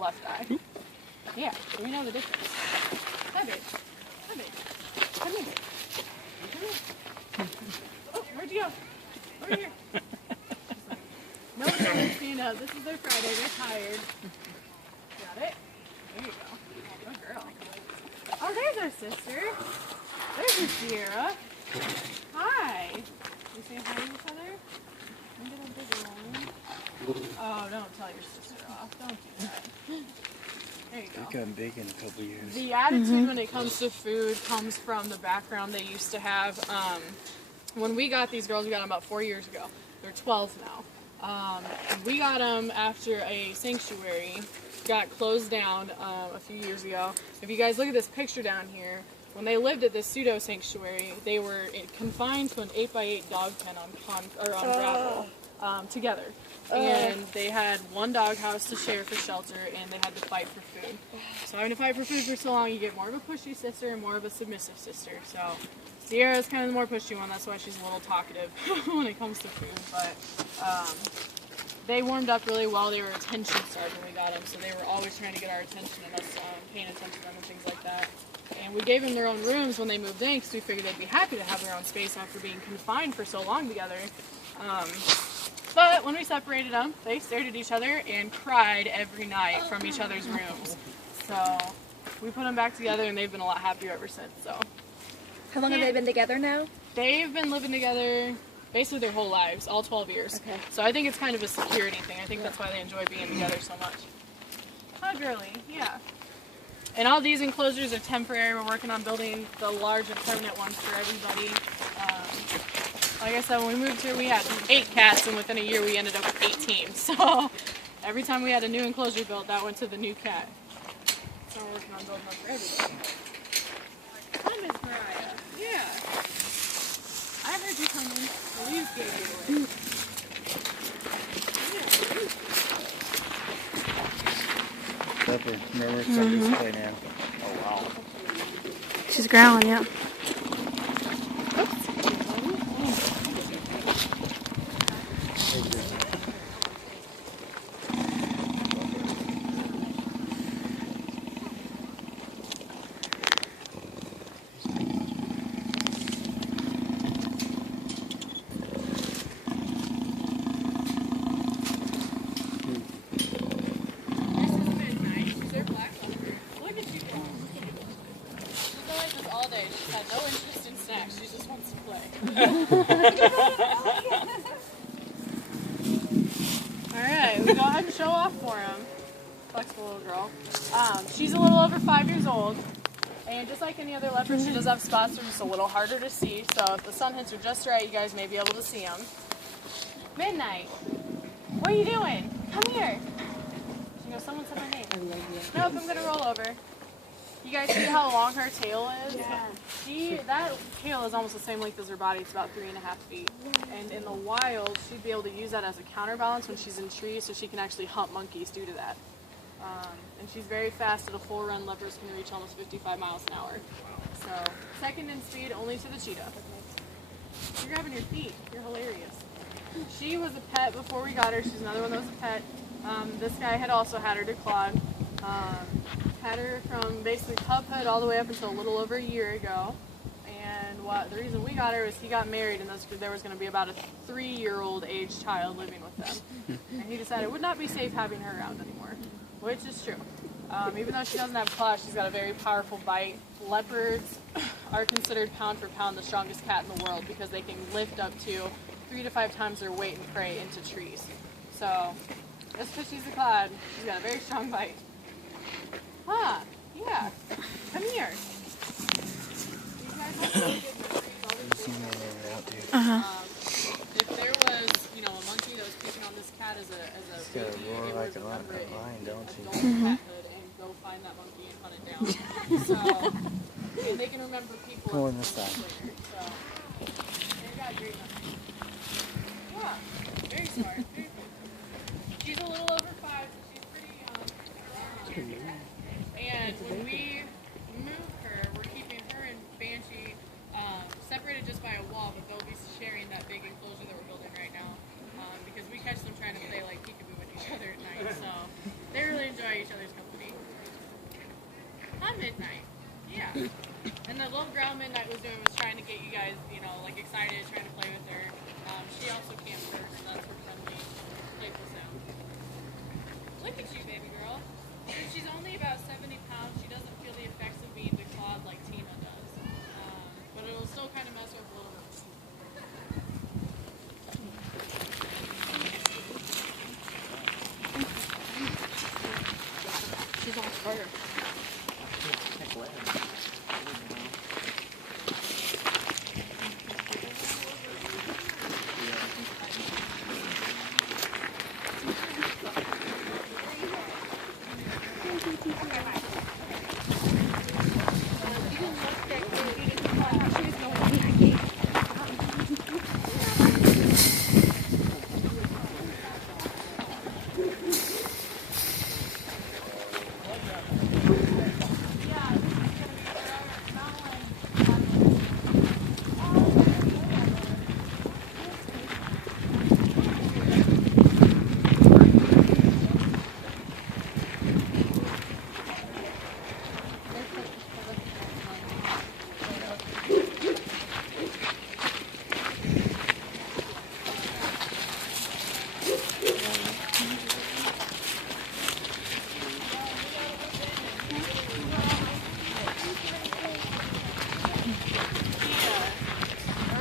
left eye. Yeah, so we know the difference. Hi, babe. Hi, babe. Come here. Come here. Oh, where'd you go? Over here. No, Christina. This is their Friday. They're tired. Got it? There you go. Good girl. Oh, there's our sister. There's your Sierra. Hi. You say hi to each other? Look at a bigger one. Oh, don't tell your sister off. Don't do that. There you go. They've gotten big in a couple years. The attitude when it comes to food comes from the background they used to have. When we got these girls, we got them about 4 years ago. They're 12 now. We got them after a sanctuary got closed down a few years ago. If you guys look at this picture down here, when they lived at this pseudo sanctuary, they were confined to an 8x8 dog pen on gravel together. And they had one doghouse to share for shelter, and they had to fight for food. So having to fight for food for so long, you get more of a pushy sister and more of a submissive sister. So Sierra's kind of the more pushy one. That's why she's a little talkative when it comes to food. But they warmed up really well. They were attention starved when we got them, so they were always trying to get our attention and us paying attention to them and things like that. And we gave them their own rooms when they moved in because we figured they'd be happy to have their own space after being confined for so long together. But when we separated them, they stared at each other and cried every night from each other's rooms. So we put them back together, and they've been a lot happier ever since. So how long have they been together now? They've been living together basically their whole lives, all 12 years. Okay. So I think it's kind of a security thing. I think that's why they enjoy being together so much. Hi, girly. Yeah. And all these enclosures are temporary. We're working on building the large and permanent ones for everybody. Like I said, when we moved here, we had 8 cats, and within a year, we ended up with 18. So every time we had a new enclosure built, that went to the new cat. So we're working on building one for everybody. Hi, Miss Mariah. Yeah. I heard you coming. The leaves gave you away. Pepper, remember it's on display now. Oh wow. She's growling, yeah. Alright, we go ahead and show off for him. Flexible little girl. She's a little over 5 years old, and just like any other leopard, she does have spots that are just a little harder to see, so if the sun hits her just right, you guys may be able to see them. Midnight, what are you doing? Come here. She goes, someone said my name. Nope, I'm going to roll over. You guys see how long her tail is? Yeah. That tail is almost the same length as her body. It's about 3.5 feet. And in the wild, she'd be able to use that as a counterbalance when she's in trees, so she can actually hunt monkeys due to that. And she's very fast. At a full run, leopards can reach almost 55 miles an hour. So second in speed only to the cheetah. You're grabbing your feet. You're hilarious. She was a pet before we got her. She's another one that was a pet. This guy had also had her declawed. Had her from basically cubhood all the way up until a little over a year ago. And the reason we got her was he got married, and there was going to be about a 3-year-old age child living with them. And he decided it would not be safe having her around anymore, which is true. Even though she doesn't have claws, she's got a very powerful bite. Leopards are considered pound for pound the strongest cat in the world because they can lift up to 3 to 5 times their weight in prey into trees. So, just because she's a clod, she's got a very strong bite. Huh, yeah. Come here. You guys have really good memories. If there was, a monkey that was picking on this cat as a baby, it would remember it in adult cathood and go find that monkey and hunt it down. So, and they can remember people. More on this side. So, they've got great memories. Yeah, very smart. Very cool. She's a little over 5, so she's pretty young. And when we move her, we're keeping her and Banshee separated just by a wall, but they'll be sharing that big enclosure that we're building right now because we catch them trying to play like peekaboo with each other at night. So they really enjoy enjoy each other's company. On Midnight. Yeah. And the little girl Midnight was doing was trying to get you guys, you know, like excited, trying to play with her. She also came first, so that's her friendly, playful sound. Look at you, baby girl. She's only about 70 pounds. She doesn't feel the effects of being declawed like Tina does. But it'll still kind of mess her up a little bit. She's on fire.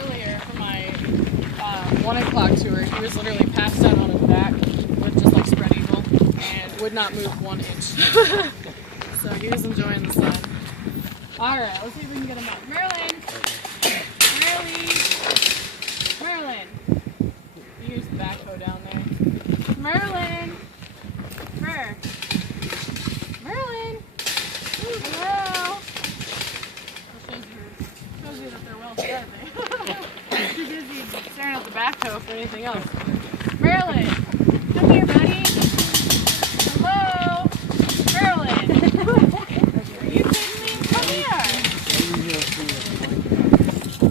Earlier for my 1 o'clock tour, he was literally passed out on his back with just like spread eagle and would not move 1 inch. So he was enjoying the sun. Alright, let's see if we can get him up. Merlin! Merlin! Here's the backhoe down there. Merlin! Merlin! Hello! Shows you that they're well fed. Too busy staring at the backhoe for anything else. Merlin! Come here, buddy! Hello! Merlin! Are you kidding me? Come here!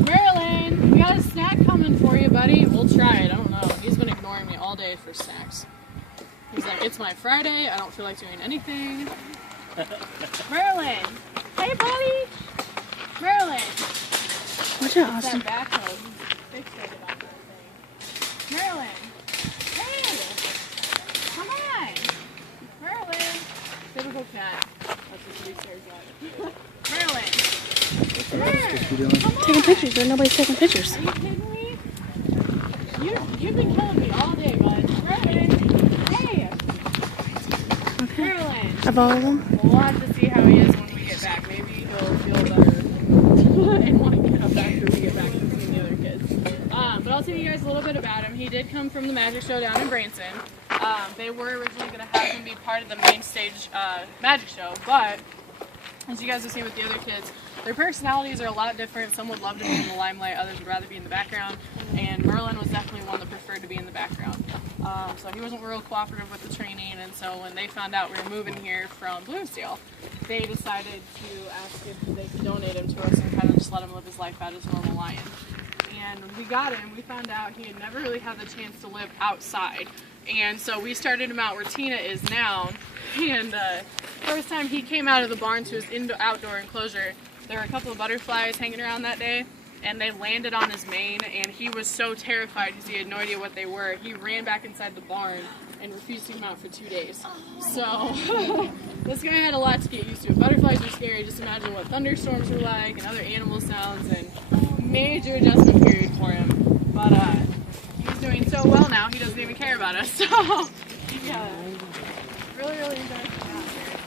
Merlin! We got a snack coming for you, buddy. We'll try it. I don't know. He's been ignoring me all day for snacks. He's like, it's my Friday. I don't feel like doing anything. Merlin! Hey, buddy! Merlin! Watch out, Austin. That backhoe. He's fixated on that thing. Merlin! Hey! Come on! Merlin! Typical cat. That's what he stares at. Merlin! Come on! Taking pictures, but nobody's taking pictures. Are you kidding me? You've been killing me all day, bud. Merlin! Hey! Okay. Merlin! Of all of them? We'll have to see how he is when we get back. Maybe he'll feel better and want to get up after we get back and see the other kids. But I'll tell you guys a little bit about him. He did come from the magic show down in Branson. They were originally going to have him be part of the main stage magic show, but as you guys have seen with the other kids, their personalities are a lot different. Some would love to be in the limelight, others would rather be in the background, and Merlin was definitely one that preferred to be in the background. So he wasn't real cooperative with the training, and so when they found out we were moving here from Bloomsdale, they decided to ask if they could donate him to us and kind of just let him live his life out as a normal lion. And when we got him, we found out he had never really had the chance to live outside. And so we started him out where Tina is now. And first time he came out of the barn to his outdoor enclosure, there were a couple of butterflies hanging around that day, and they landed on his mane, and he was so terrified because he had no idea what they were. He ran back inside the barn and refused to come out for 2 days. So this guy had a lot to get used to. Butterflies are scary. Just imagine what thunderstorms are like and other animal sounds, and major adjustment period for him. But he's doing so well now, he doesn't even care about us. So yeah, really enjoying coming out here.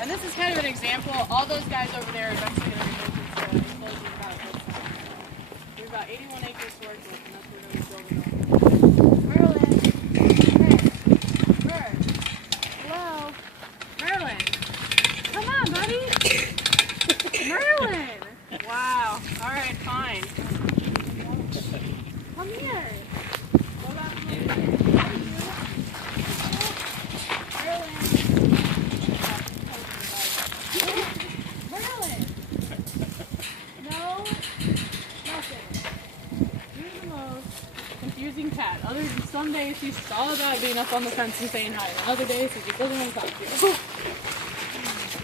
And this is kind of an example. All those guys over there are eventually going to be moving to enclosures about this time. We have about 81 acres to work with, and that's what we're going to be building on. Merlin! Hello? Merlin! Come on, buddy! Merlin! Wow. Alright, fine. Come here. Go back to my Merlin! No? Nothing. You're the most confusing cat. Some days he's all about being up on the fence and saying hi, and other days he just doesn't want to talk to you.